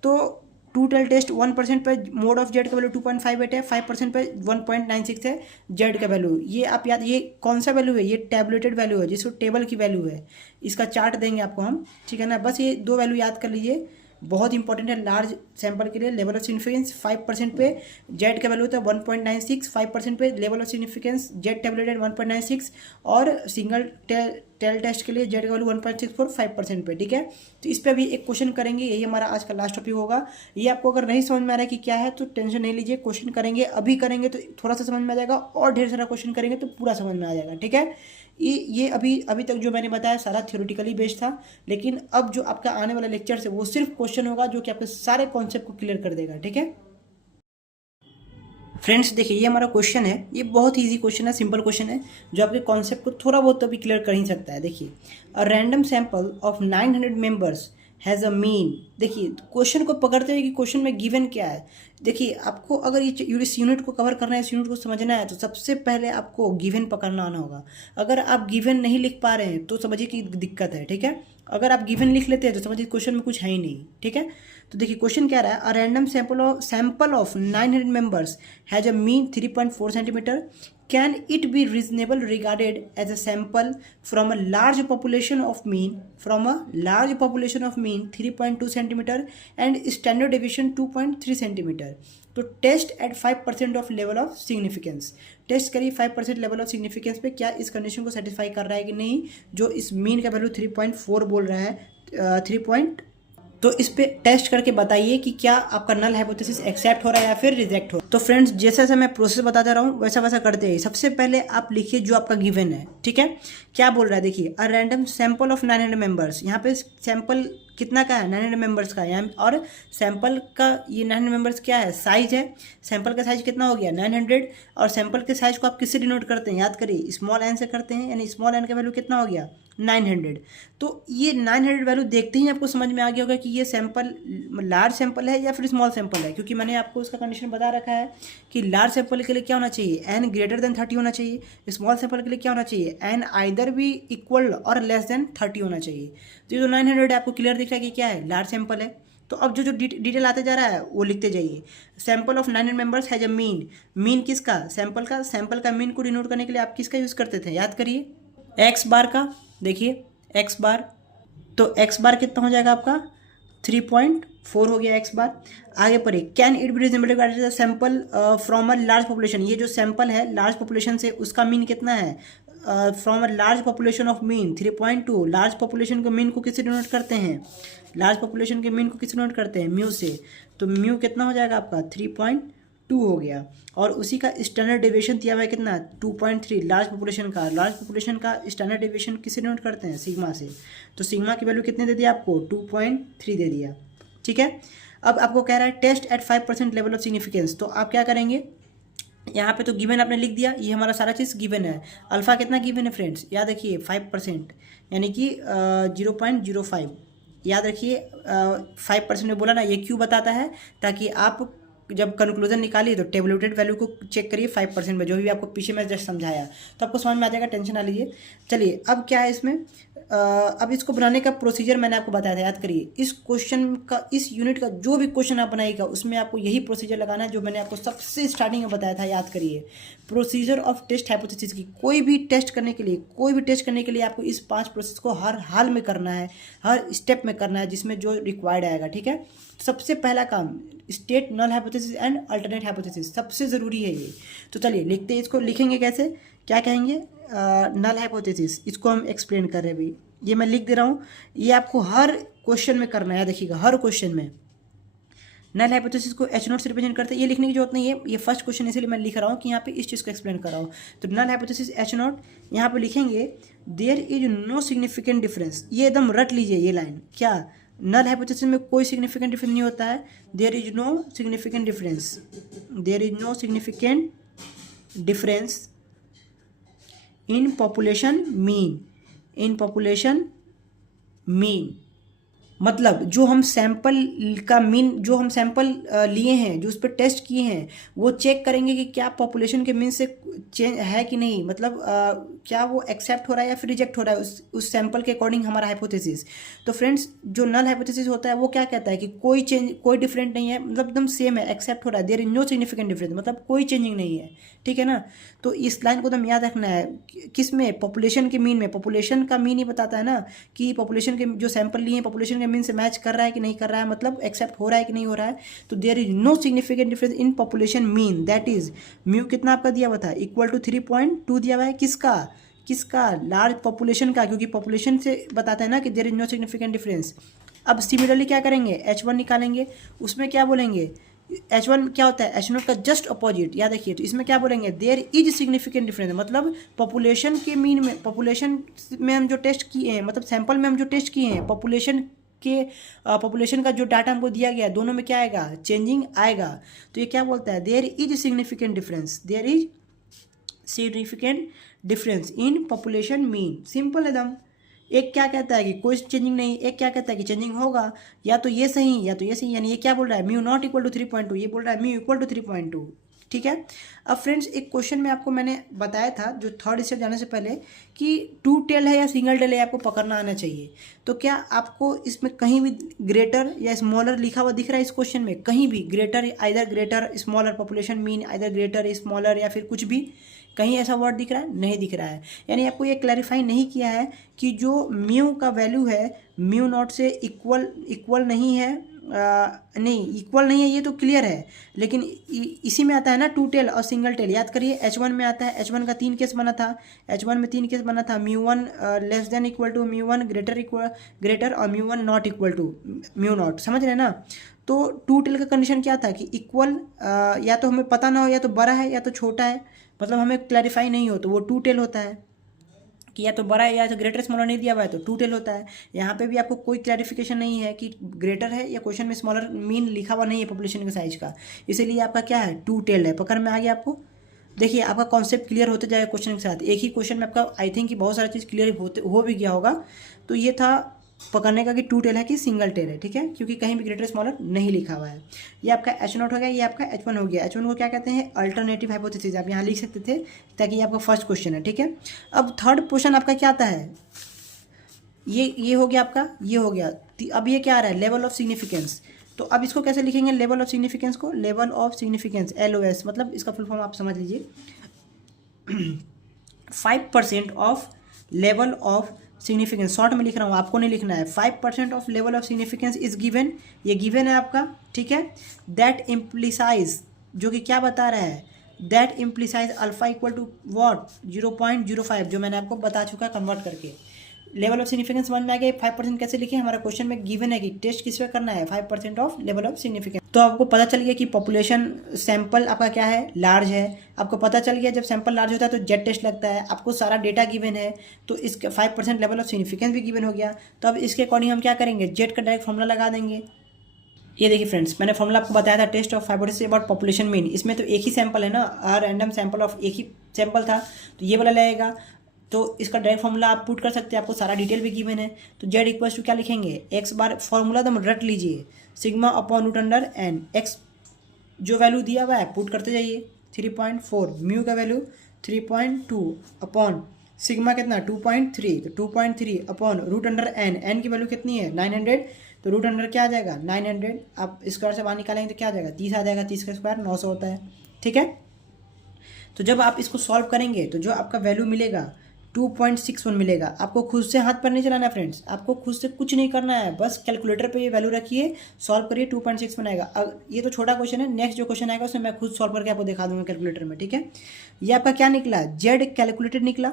तो टू टेल टेस्ट 1% पे मोड ऑफ जेड का वैल्यू 2.58 है, 5% पे 1.96 है जेड का वैल्यू। ये आप याद, ये कौन सा वैल्यू है, ये टैबुलेटेड वैल्यू है, जिसको टेबल की वैल्यू है, इसका चार्ट देंगे आपको हम, ठीक है ना। बस ये दो वैल्यू याद कर लीजिए, बहुत इंपॉर्टेंट है लार्ज सैंपल के लिए। लेवल ऑफ सिग्निफिकेंस 5% पे जेड का वैल्यू होता है 1.96, 5% पे level of significance Z tabulated 1.96, और सिंगल टेल टेस्ट के लिए जेड का वैल्यू 1.64, 5% पे, ठीक है। तो इस पर अभी एक क्वेश्चन करेंगे, यही हमारा आज का लास्ट टॉपिक होगा। ये आपको अगर नहीं समझ में आ रहा है कि क्या है तो टेंशन नहीं लीजिए, क्वेश्चन करेंगे, अभी करेंगे तो थोड़ा सा समझ में आ जाएगा, और ढेर सारा क्वेश्चन करेंगे तो पूरा समझ में आ जाएगा, ठीक है। ये अभी तक जो मैंने बताया सारा थ्योरेटिकली बेस्ड था, लेकिन अब जो आपका आने वाला लेक्चर है वो सिर्फ क्वेश्चन होगा, जो कि आपके सारे कॉन्सेप्ट को क्लियर कर देगा, ठीक है। फ्रेंड्स देखिए, ये हमारा क्वेश्चन है, ये बहुत ही ईजी क्वेश्चन है, सिंपल क्वेश्चन है, जो आपके कॉन्सेप्ट को थोड़ा बहुत तो भी क्लियर कर ही सकता है। देखिए, अ random sample of 900 members has a mean. देखिए क्वेश्चन को पकड़ते हुए कि क्वेश्चन में गिवन क्या है। देखिए आपको अगर ये इस यूनिट को कवर करना है, इस यूनिट को समझना है, तो सबसे पहले आपको गिवन पकड़ना आना होगा। अगर आप गिवन नहीं लिख पा रहे हैं तो समझिए कि दिक्कत है, ठीक है। अगर आप गिवन लिख लेते हैं तो समझिए क्वेश्चन में कुछ है ही नहीं, ठीक है। तो देखिए क्वेश्चन क्या रहा है, a random sample of 900 members has a mean 3.4 centimetre, can it be reasonable regarded as a sample from a large population of mean 3.2 centimetre and standard deviation 2.3 centimetre. तो test at 5% of level of significance, test करिए 5% level of significance पे क्या इस condition को satisfy कर रहा है कि नहीं, जो इस मीन का वैल्यू 3.4 बोल रहा है, 3. तो इस पे टेस्ट करके बताइए कि क्या आपका नल हाइपोथेसिस एक्सेप्ट हो रहा है या फिर रिजेक्ट हो। तो फ्रेंड्स जैसा जैसा मैं प्रोसेस बताता रहा हूँ वैसा वैसा करते हैं। सबसे पहले आप लिखिए जो आपका गिवन है, ठीक है। क्या बोल रहा है, देखिए, अ रैंडम सैंपल ऑफ 900 मेंबर्स, यहाँ पे सैंपल कितना का है, 900 मेंबर्स का है, और सैंपल का ये 900 मेंबर्स क्या है, साइज है। सैंपल का साइज कितना हो गया, 900, और सैंपल के साइज को आप किससे डिनोट करते हैं, याद करिए, स्मॉल एन से करते हैं, यानी स्मॉल एन का वैल्यू कितना हो गया, 900। तो ये 900 वैल्यू देखते ही आपको समझ में आ गया होगा कि ये सैंपल लार्ज सैंपल है या फिर स्मॉल सैंपल है, क्योंकि मैंने आपको उसका कंडीशन बता रखा है कि लार्ज सैंपल के लिए क्या होना चाहिए, एन ग्रेटर देन 30 होना चाहिए, स्मॉल सैंपल के लिए क्या होना चाहिए, एन आइदर भी इक्वल और लेस देन 30 होना चाहिए। तो ये जो 900 है आपको क्लियर दिख रहा है कि क्या है, लार्ज सैंपल है। तो अब जो डिटेल आते जा रहा है वो लिखते जाइए। Sample of 900 members has a mean, mean किसका, सैंपल का। सैंपल का मीन को डिनोट करने के लिए आप किसका यूज़ करते थे, याद करिए, एक्स बार का। देखिए एक्स बार, तो एक्स बार कितना हो जाएगा आपका, 3.4 हो गया एक्स बार। आगे पढ़िए, can it B reasonable sample from a large population, ये जो सैंपल है लार्ज पॉपुलेशन से, उसका मीन कितना है, from a large population of mean 3.2, large population के मीन को किससे डिनोट करते हैं, लार्ज पॉपुलेशन के मीन को किससे डिनोट करते हैं, म्यू से। तो म्यू कितना हो जाएगा आपका 3.2 हो गया। और उसी का स्टैंडर्ड डेविएशन दिया हुआ है कितना 2.3, लार्ज पॉपुलेशन का। लार्ज पॉपुलेशन का स्टैंडर्ड डेविएशन किससे डिनोट करते हैं, सिग्मा से। तो सिग्मा की वैल्यू कितने दे दिया आपको 2.3 दे दिया, ठीक है। अब आपको कह रहा है test at 5% level of significance, तो आप क्या करेंगे, यहाँ पे तो गिवन आपने लिख दिया, ये हमारा सारा चीज़ गिवन है। अल्फ़ा कितना गिवन है फ्रेंड्स, याद रखिए 5%, यानी कि 0.05, याद रखिए 5% में बोला ना, ये क्यों बताता है, ताकि आप जब कंक्लूजन निकालिए तो टेबुलेटेड वैल्यू को चेक करिए 5% में, जो भी आपको पीछे मैं जस्ट समझाया तो आपको समझ में आ जाएगा, टेंशन ना लीजिए। चलिए अब क्या है इसमें, अब इसको बनाने का प्रोसीजर मैंने आपको बताया था, याद करिए। इस क्वेश्चन का, इस यूनिट का जो भी क्वेश्चन आप बनाइएगा उसमें आपको यही प्रोसीजर लगाना है जो मैंने आपको सबसे स्टार्टिंग में बताया था, याद करिए। प्रोसीजर ऑफ टेस्ट हाइपोथेसिस की, कोई भी टेस्ट करने के लिए आपको इस 5 प्रोसेस को हर हाल में करना है, हर स्टेप में करना है, जिसमें जो रिक्वायर्ड आएगा, ठीक है। सबसे पहला काम state null hypothesis and alternate hypothesis, सबसे ज़रूरी है ये। तो चलिए लिखते हैं, इसको लिखेंगे कैसे, क्या कहेंगे, नल हाइपोथेसिस, इसको हम एक्सप्लेन कर रहे हैं भाई, ये मैं लिख दे रहा हूँ, ये आपको हर क्वेश्चन में करना है, देखिएगा हर क्वेश्चन में। नल हाइपोथेसिस को H नॉट से रिप्रेजेंट करते हैं, ये लिखने की जरूरत नहीं है, ये फर्स्ट क्वेश्चन इसलिए मैं लिख रहा हूँ कि यहाँ पे इस चीज़ को एक्सप्लेन कर रहा हूँ। तो नल हाइपोथेसिस H नॉट, यहाँ पे लिखेंगे there is no significant difference, ये एकदम रट लीजिए ये लाइन, क्या, नल हाइपोथेसिस में कोई सिग्निफिकेंट डिफरेंस नहीं होता है, there is no significant difference, there is no significant difference in population mean, in population mean, मतलब जो हम सैंपल का मीन, जो हम सैंपल लिए हैं, जो उस पर टेस्ट किए हैं, वो चेक करेंगे कि क्या पॉपुलेशन के मीन से चेंज है कि नहीं, मतलब क्या वो एक्सेप्ट हो रहा है या फिर रिजेक्ट हो रहा है उस सैंपल के अकॉर्डिंग हमारा हाइपोथेसिस। तो फ्रेंड्स जो नल हाइपोथेसिस होता है वो क्या कहता है कि कोई चेंज, कोई डिफरेंट नहीं है, मतलब एकदम सेम है, एक्सेप्ट हो रहा है, there is no significant difference, मतलब कोई चेंजिंग नहीं है, ठीक है ना। तो इस लाइन को एकदम याद रखना है, किस में, पॉपुलेशन के मीन में। पॉपुलेशन का मीन ही बताता है ना कि पॉपुलेशन के जो सैंपल लिए हैं पॉपुलेशन के मीन से मैच कर रहा है कि नहीं कर रहा है, मतलब एक्सेप्ट हो रहा है कि नहीं हो रहा है। तो there is no significant difference in population mean, that is mu कितना आपका दिया हुआ था, इक्वल टू 3.2 दिया हुआ है, किसका लार्ज पॉपुलेशन का, क्योंकि पॉपुलेशन से बताता है ना कि there is no significant difference. अब सिमिलरली क्या करेंगे, H1 निकालेंगे, उसमें क्या बोलेंगे, H1 क्या होता है, H0 का जस्ट अपोजिट, याद रखिए। तो इसमें क्या बोलेंगे, देयर इज सिग्निफिकेंट डिफरेंस, मतलब पॉपुलेशन के मीन में, पॉपुलेशन में हम जो टेस्ट किए हैं, मतलब सैंपल में हम जो टेस्ट किए हैं, पॉपुलेशन का जो डाटा हमको दिया गया है, दोनों में क्या आएगा, चेंजिंग आएगा। तो ये क्या बोलता है, there is significant difference, there is significant difference in population mean, simple एकदम। एक क्या कहता है कि कोई चेंजिंग नहीं, एक क्या कहता है कि चेंजिंग होगा, या तो ये सही या तो ये सही, यानी ये क्या बोल रहा है, म्यू नॉट इक्वल टू 3.2, ये बोल रहा है म्यू इक्वल टू 3.2, ठीक है। अब फ्रेंड्स एक क्वेश्चन में आपको मैंने बताया था जो थर्ड स्टेप जाने से पहले कि 2 टेल है या सिंगल टेल है, आपको पकड़ना आना चाहिए। तो क्या आपको इसमें कहीं भी ग्रेटर या स्मॉलर लिखा हुआ दिख रहा है इस क्वेश्चन में, कहीं भी greater, either greater smaller population mean, either greater smaller, या फिर कुछ भी कहीं ऐसा वर्ड दिख रहा है, नहीं दिख रहा है। यानी आपको ये क्लैरिफाई नहीं किया है कि जो म्यू का वैल्यू है म्यू नॉट से इक्वल नहीं है, नहीं इक्वल नहीं है, ये तो क्लियर है, लेकिन इसी में आता है ना 2 टेल और सिंगल टेल। याद करिए H1 में आता है, H1 का 3 केस बना था, H1 में 3 केस बना था, म्यू1 लेस देन इक्वल टू म्यू1 ग्रेटर और म्यू1 not equal to mu not, समझ रहे हैं ना। तो 2 टेल का कंडीशन क्या था कि इक्वल, या तो हमें पता ना हो, या तो बड़ा है या तो छोटा है, मतलब हमें क्लैरिफाई नहीं हो, तो वो 2 टेल होता है, कि या तो बड़ा है या तो ग्रेटर स्मॉलर नहीं दिया हुआ है तो 2 टेल होता है। यहाँ पे भी आपको कोई क्लैरिफिकेशन नहीं है कि ग्रेटर है, या क्वेश्चन में स्मॉलर मीन लिखा हुआ नहीं है पॉपुलेशन के साइज का, इसीलिए आपका क्या है 2 टेल है। पकड़ में आ गया आपको, देखिए आपका कॉन्सेप्ट क्लियर होते जाएगा क्वेश्चन के साथ। एक ही क्वेश्चन में आपका आई थिंक कि बहुत सारी चीज़ क्लियर हो भी गया होगा। तो ये था पकड़ने का कि 2 टेल है कि सिंगल टेल है, ठीक है, क्योंकि कहीं भी ग्रेटर स्मॉलर नहीं लिखा हुआ है। ये आपका H0 हो गया, ये आपका H1 हो गया। H1 को क्या कहते हैं, अल्टरनेटिव हाइपोथेसिस, आप यहाँ लिख सकते थे ताकि ये आपका फर्स्ट क्वेश्चन है, ठीक है। अब थर्ड क्वेश्चन आपका क्या आता है, ये हो गया आपका, ये हो गया। अब ये क्या आ रहा है, लेवल ऑफ सिग्निफिकेंस। तो अब इसको कैसे लिखेंगे, लेवल ऑफ सिग्निफिकेंस को, लेवल ऑफ सिग्निफिकेंस LOS, मतलब इसका फुल फॉर्म आप समझ लीजिए 5% of level of significance, short में लिख रहा हूँ, आपको नहीं लिखना है। 5% of level of significance is given, ये गिवन है आपका, ठीक है। दैट इम्प्लिसाइज, जो कि क्या बता रहा है, that implies alpha equal to what 0.05, जो मैंने आपको बता चुका है कन्वर्ट करके। लेवल ऑफ सिग्निफिकेंस समझ में आ गया। 5% कैसे लिखे, हमारा क्वेश्चन में गिवन है कि टेस्ट किस पे करना है, 5% ऑफ लेवल ऑफ सिग्निफिकेंस। तो आपको पता चल गया कि पॉपुलेशन सैंपल आपका क्या है, लार्ज है। आपको पता चल गया जब सैंपल लार्ज होता है तो जेड टेस्ट लगता है। आपको सारा डेटा गिवन है तो इसका 5% लेवल ऑफ सिग्निफिकेंस भी गिवन हो गया। तो अब इसके अकॉर्डिंग हम क्या करेंगे, जेड का डायरेक्ट फॉर्मूला लगा देंगे। ये देखिए फ्रेंड्स, मैंने फॉर्मूला आपको बताया था test of hypothesis about population mean. इसमें तो एक ही सैंपल है ना, रैंडम सैंपल ऑफ एक ही सैंपल था, तो ये वाला लगेगा। तो इसका डायरेक्ट फॉर्मूला आप पुट कर सकते हैं, आपको सारा डिटेल भी गिवन है। तो जेड इक्वल्स टू क्या लिखेंगे, एक्स बार, फॉर्मूला तो रट लीजिए, sigma upon root under N. X जो वैल्यू दिया हुआ है पुट करते जाइए, 3.4, म्यू का वैल्यू 3.2 अपॉन सिग्मा कितना 2.3, तो 2.3 upon root under N. N की वैल्यू कितनी है 900, तो रूट अंडर क्या आ जाएगा 900। आप स्क्वायर से बाहर निकालेंगे तो क्या आ जाएगा 30 आ जाएगा, 30 का स्क्वायर 900 होता है। ठीक है, तो जब आप इसको सॉल्व करेंगे तो जो आपका वैल्यू मिलेगा 2.61 मिलेगा। आपको खुद से हाथ पर नहीं चलाना है फ्रेंड्स, आपको खुद से कुछ नहीं करना है, बस कैलकुलेटर पे ये वैल्यू रखिए, सॉल्व करिए, 2.61 आएगा। अब ये तो छोटा क्वेश्चन है, नेक्स्ट जो क्वेश्चन आएगा उसमें मैं खुद सॉल्व करके आपको दिखा दूंगा कैलकुलेटर में। ठीक है, ये आपका क्या निकला, जेड कैलकुलेटेड निकला।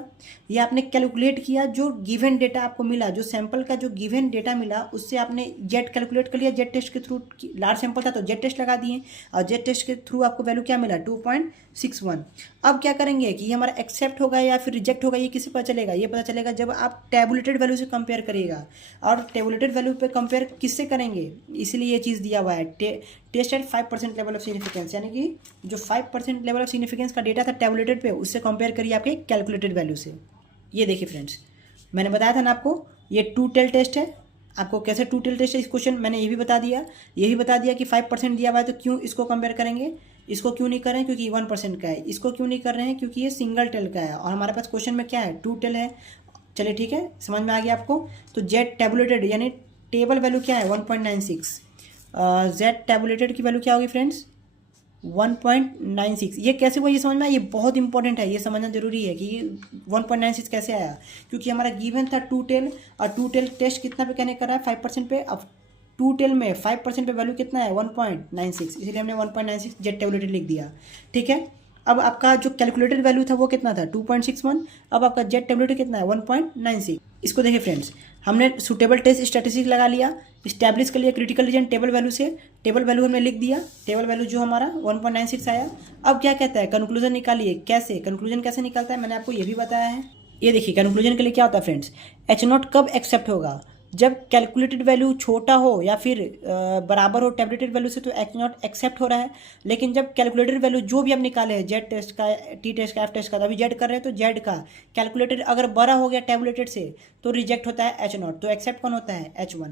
ये आपने कैलकुलेट किया, जो गिवन डेटा आपको मिला, जो सैंपल का जो गिवन डेटा मिला उससे आपने जेड कैलकुलेट कर लिया। जेड टेस्ट के थ्रू, लार्ज सैंपल था तो जेड टेस्ट लगा दिए, और जेड टेस्ट के थ्रू आपको वैल्यू क्या मिला 2.61। अब क्या करेंगे कि ये हमारा एक्सेप्ट होगा या फिर रिजेक्ट होगा, ये किसे पता चलेगा, ये पता चलेगा जब आप टेबुलेटेड वैल्यू से कंपेयर करिएगा। और टेबुलेटेड वैल्यू पे कंपेयर किससे करेंगे, इसलिए ये चीज़ दिया हुआ है, test at 5% level of significance, यानी कि जो 5% लेवल ऑफ सिग्निफिकेंस का डेटा था टेबुलेटेड पे, उससे कंपेयर करिए आपके कैलकुलेटेड वैल्यू से। ये देखिए फ्रेंड्स, मैंने बताया था ना आपको, ये 2 टेल टेस्ट है। आपको कैसे 2 टेल टेस्ट है इस क्वेश्चन मैंने ये भी बता दिया, यही बता दिया कि 5% दिया हुआ है तो क्यों इसको कंपेयर करेंगे, इसको क्यों नहीं कर रहे हैं क्योंकि 1% का है, इसको क्यों नहीं कर रहे हैं क्योंकि ये सिंगल टेल का है, और हमारे पास क्वेश्चन में क्या है 2 टेल है। चलिए ठीक है, समझ में आ गया आपको। तो जेड टेबुलेटेड यानी टेबल वैल्यू क्या है 1.96, जेड टेबुलेटेड की वैल्यू क्या होगी फ्रेंड्स 1.96। ये कैसे हुआ ये समझ में आया, ये बहुत इंपॉर्टेंट है, ये समझना जरूरी है कि 1.96 कैसे आया, क्योंकि हमारा गिवन था 2 टेल, और 2 टेल टेस्ट कितना पे कहने कर रहा है 5% पे। अब 2 टेल में 5% पे वैल्यू कितना है 1.96, इसलिए हमने 1.96 जेड टेबुलेटेड लिख दिया। ठीक है, अब आपका जो कैलकुलेटेड वैल्यू था वो कितना था 2.61, अब आपका जेड टेबुलेटेड कितना है 1.96। इसको देखिए फ्रेंड्स, हमने सुटेबल टेस्ट स्टैटिस्टिक्स लगा लिया, इस्टेब्लिश कर लिया क्रिटिकल रीजन टेबल वैल्यू से, टेबल वैल्यू हमने लिख दिया, टेबल वैल्यू जो हमारा 1.96 आया। अब क्या कहता है कंक्लूजन निकालिए, कैसे कंक्लूजन कैसे निकलता है मैंने आपको ये भी बताया है। ये देखिए कंक्लूजन के लिए क्या होता है फ्रेंड्स, H0 कब एक्सेप्ट होगा, जब कैलकुलेटेड वैल्यू छोटा हो या फिर बराबर हो टेबलेटेड वैल्यू से, तो H0 एक्सेप्ट हो रहा है। लेकिन जब कैलकुलेटेड वैल्यू जो भी आप निकाले हैं जेड टेस्ट का, टी टेस्ट का, एफ टेस्ट का, अभी जेड कर रहे हैं तो जेड का कैलकुलेटेड अगर बड़ा हो गया टेबलेटेड से तो रिजेक्ट होता है H0, तो एक्सेप्ट कौन होता है H1।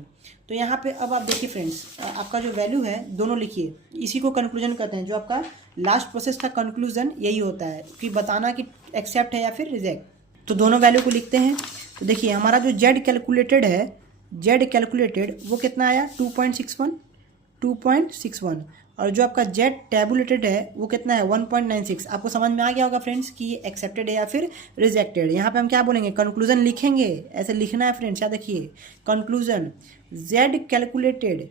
तो यहाँ पे अब आप देखिए फ्रेंड्स, आपका जो वैल्यू है दोनों लिखिए, इसी को कंक्लूजन कहते हैं। जो आपका लास्ट प्रोसेस था कंक्लूजन यही होता है कि बताना कि एक्सेप्ट है या फिर रिजेक्ट। तो दोनों वैल्यू को लिखते हैं। तो देखिए हमारा जो जेड कैलकुलेटेड है, जेड कैलकुलेटेड वो कितना आया 2.61, और जो आपका जेड टैबुलेटेड है वो कितना है 1.96। आपको समझ में आ गया होगा फ्रेंड्स कि ये एक्सेप्टेड है या फिर रिजेक्टेड। यहाँ पे हम क्या बोलेंगे कंक्लूजन लिखेंगे, ऐसे लिखना है फ्रेंड्स। क्या देखिए conclusion, Z calculated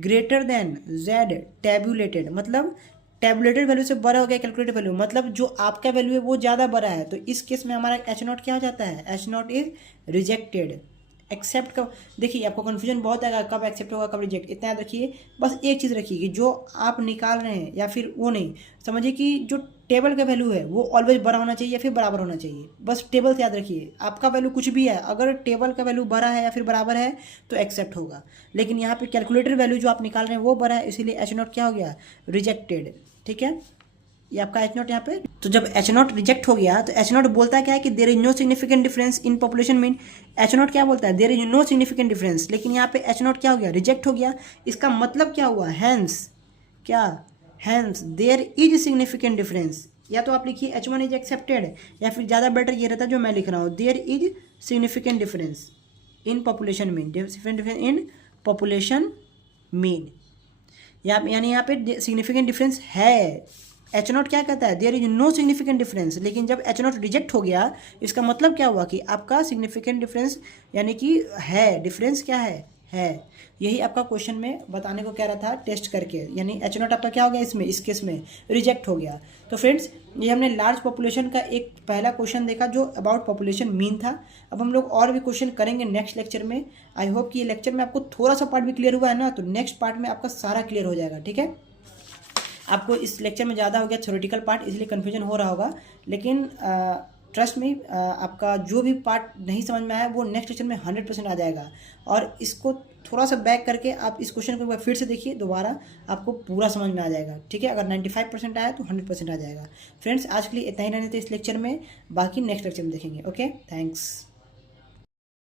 greater than Z tabulated, मतलब टैबुलेटेड वैल्यू से बड़ा हो गया कैलकुलेटेड वैल्यू, मतलब जो आपका वैल्यू है वो ज़्यादा बड़ा है, तो इस केस में हमारा H0 क्या हो जाता है, H0 इज रिजेक्टेड। एक्सेप्ट कब, देखिए आपको कन्फ्यूजन बहुत आएगा कब एक्सेप्ट होगा कब रिजेक्ट, इतना याद रखिए। बस एक चीज़ रखिए कि जो आप निकाल रहे हैं या फिर वो नहीं, समझिए कि जो टेबल का वैल्यू है वो ऑलवेज बड़ा होना चाहिए या फिर बराबर होना चाहिए, बस टेबल से याद रखिए। आपका वैल्यू कुछ भी है, अगर टेबल का वैल्यू बड़ा है या फिर बराबर है तो एक्सेप्ट होगा, लेकिन यहाँ पे कैलकुलेटेड वैल्यू जो आप निकाल रहे हैं वो बड़ा है, इसीलिए H0 क्या हो गया रिजेक्टेड। ठीक है, ये आपका H0 यहाँ पे। तो जब H0 रिजेक्ट हो गया तो H0 बोलता है क्या है कि there is no significant difference in population mean. H0 क्या बोलता है, there is no significant difference, लेकिन यहाँ पे H0 क्या हो गया रिजेक्ट हो गया। इसका मतलब क्या हुआ, हैंस क्या, hence there is significant difference. या तो आप लिखिए H1 इज एक्सेप्टेड, या फिर ज़्यादा बेटर ये रहता जो मैं लिख रहा हूँ, there is significant difference in population mean, significant difference in population mean, यानी यहाँ पे सिग्निफिकेंट डिफरेंस है। H0 क्या कहता है, there is no significant difference, लेकिन जब H0 रिजेक्ट हो गया इसका मतलब क्या हुआ कि आपका सिग्निफिकेंट डिफरेंस यानी कि है, डिफरेंस क्या है है। यही आपका क्वेश्चन में बताने को कह रहा था टेस्ट करके, यानी H नॉट आपका क्या हो गया इसमें, इस केस में रिजेक्ट हो गया। तो फ्रेंड्स ये हमने लार्ज पॉपुलेशन का एक पहला क्वेश्चन देखा जो अबाउट पॉपुलेशन मीन था। अब हम लोग और भी क्वेश्चन करेंगे नेक्स्ट लेक्चर में। आई होप कि ये लेक्चर में आपको थोड़ा सा पार्ट भी क्लियर हुआ है ना, तो नेक्स्ट पार्ट में आपका सारा क्लियर हो जाएगा। ठीक है, आपको इस लेक्चर में ज़्यादा हो गया थ्योरेटिकल पार्ट, इसलिए कन्फ्यूजन हो रहा होगा, लेकिन ट्रस्ट में आपका जो भी पार्ट नहीं समझ में आया वो नेक्स्ट लेक्चर में 100% आ जाएगा। और इसको थोड़ा सा बैक करके आप इस क्वेश्चन को एक बार फिर से देखिए दोबारा, आपको पूरा समझ में आ जाएगा। ठीक है, अगर 95% आया तो 100% आ जाएगा। फ्रेंड्स आज के लिए इतना ही रहने थे इस लेक्चर में, बाकी नेक्स्ट लेक्चर में देखेंगे। Okay, thanks.